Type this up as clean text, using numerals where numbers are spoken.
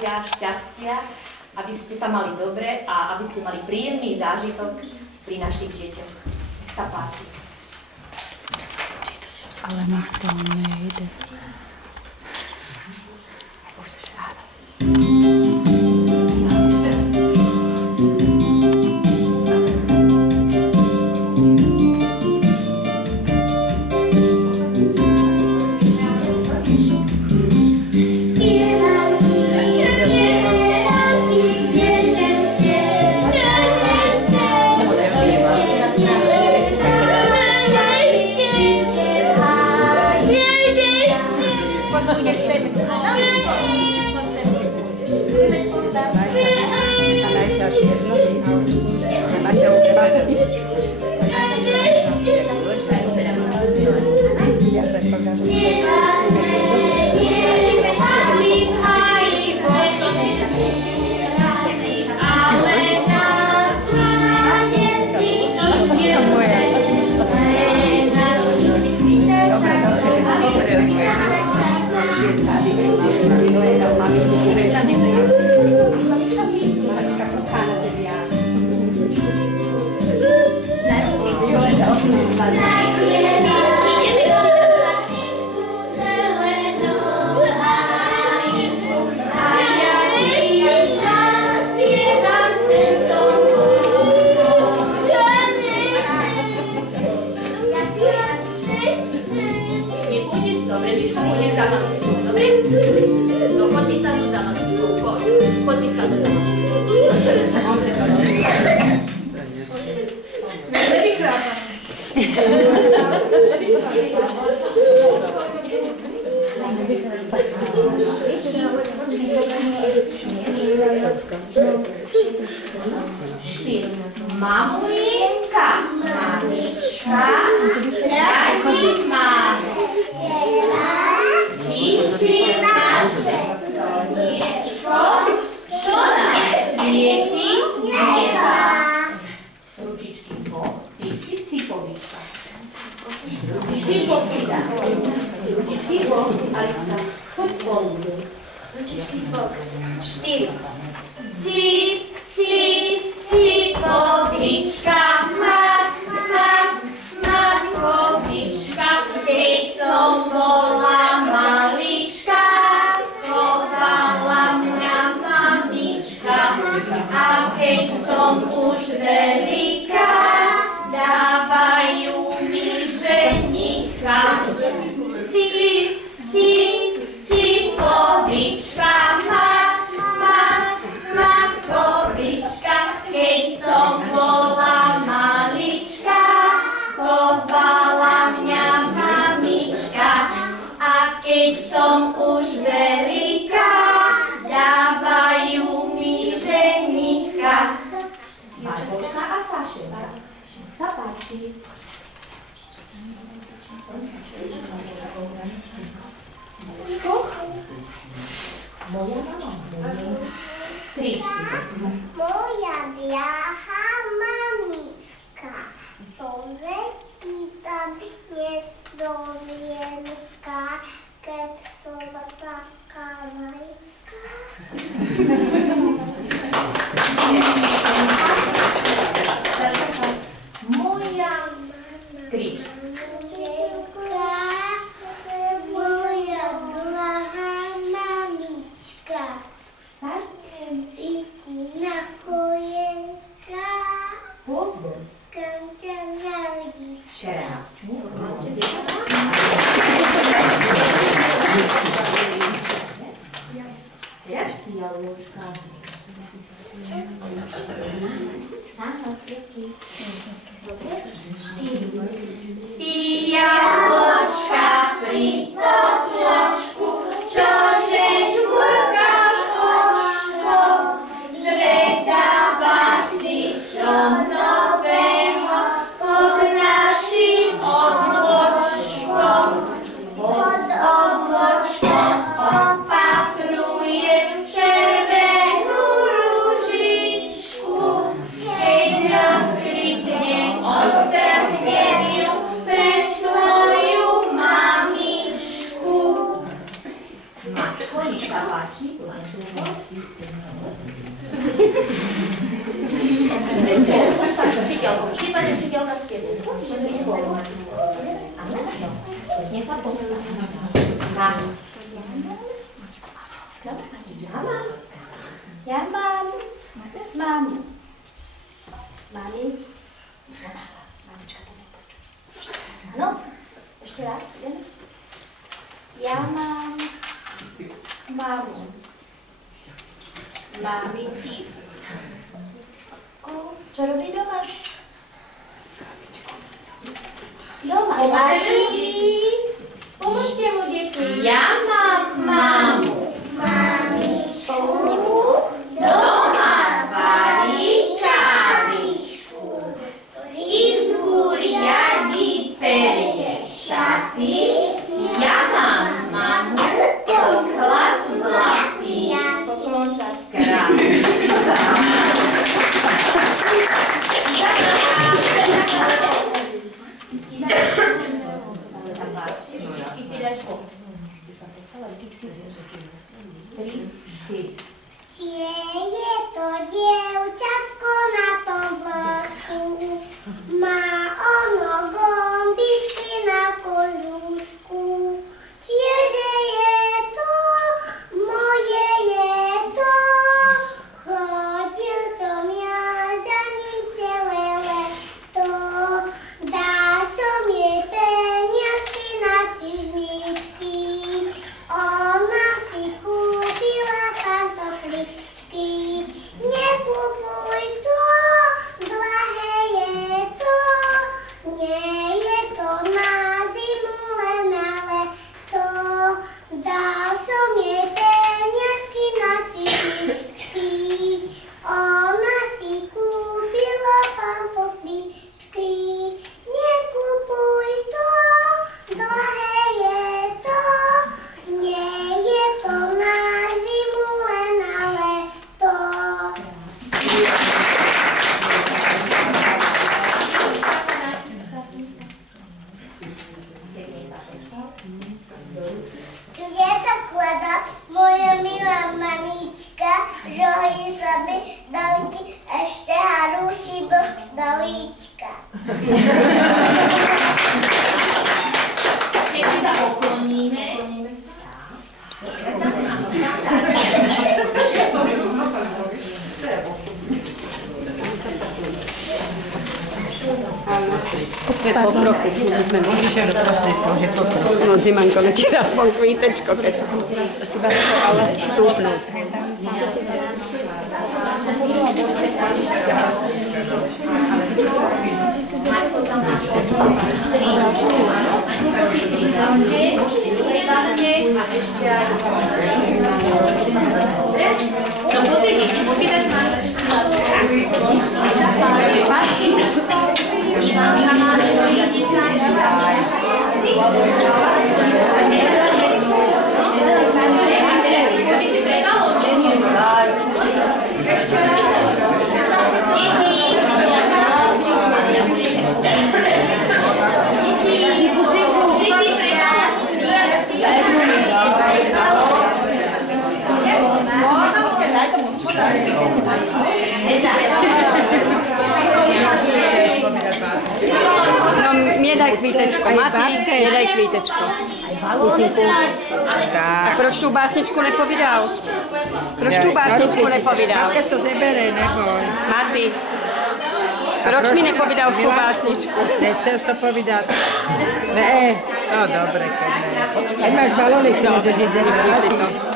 zdravia, šťastia, aby ste sa mali dobre a aby ste mali príjemný zážitok pri našich deťoch. Nech sa páči. Ale na to nejde. Mamulinka, mamička, radí má. Ty si naše slniečko, čo nám svieti z neba. Ručičky po cipovička. Ručičky po cipovička. Ručičky po Alica. Choď spolu. Ručičky po 4. Cipovička, makovička, keď som bola malička, chovala mňa mamička, a keď som už veľká, dávajú mi ženicha. Cipovička, makovička, keď som bola malička, chovala mňa mamička, a keď som už veľká, dávajú mi ženicha. Markoška a Sašenka, nech sa páči. Moško? Moja mama. Tričky. Moja drahá mamička, som ti tam neslovienka, keď som taká majská. Moja krič. Moja drahá mamička, si ti na kojenka, skam ťa nalička. Krásne. Teraz ty, Jalučka. Jalučka pri potločku, čože žburkáš očkom, zvedávaš si čo nového pod našim obločkom. Pod obločkom opatruje červenú ružičku, keď zaskvitne odtrhnem ju pre svoju mamičku. Učiteľko, ide pani učiteľka s tebou. Ideme spolu. Áno, dnes sa postaví. Mám. Ja mám. Mám. Mami. Mamička to nepočuje. Áno. Ešte raz. Ideme. Ja mám. Mamu. Mamičku. Čo robí doma? Doma. Pomôžte mu, deti. Ja mám mamu. Spolu s ním. Doma varí kávičku. Izbu riadi perie šaty. Ja mám mamu. Poklad zlatý. Poklon sa Krásne. Cie je to dievčatko na tom vlku, má ono gombičky na kožušku. Čiže je to, moje je to, chodil som ja za ním celé leto. Dal som jej peniažky na čižničky, ona si kúpila pantofličky. Nekupuj to, drahé je to, nie je to na zimu, len na leto. Dal som jej peniažky na čižničky, ona si kúpila pantofličky. Nekupuj to, drahé je to, nie je to na zimu, len na leto. Je to klada, moja milá mamička, žohli sa mi dovti, ešte harúči boh stolíčka. Všetci sa pokloníme. Opět pokroku, jsme Božiše doprosili, Bože pokrok. No Zimanko, nech ti aspoň kvítečko, keď si to ale stúpnout. No poďte, si popýtať s nami. No, mne daj kvítečko, Mati, mne daj kvítečko. A proč tú básničku nepovídal? Proč tú básničku nepovídal? Keď to zebere, neboj. Mati, proč mi nepovídal tú básničku? Nechcel to povedať. Ne, no dobre, keď ne. Keď máš balóny, si môžeš ísť zebať.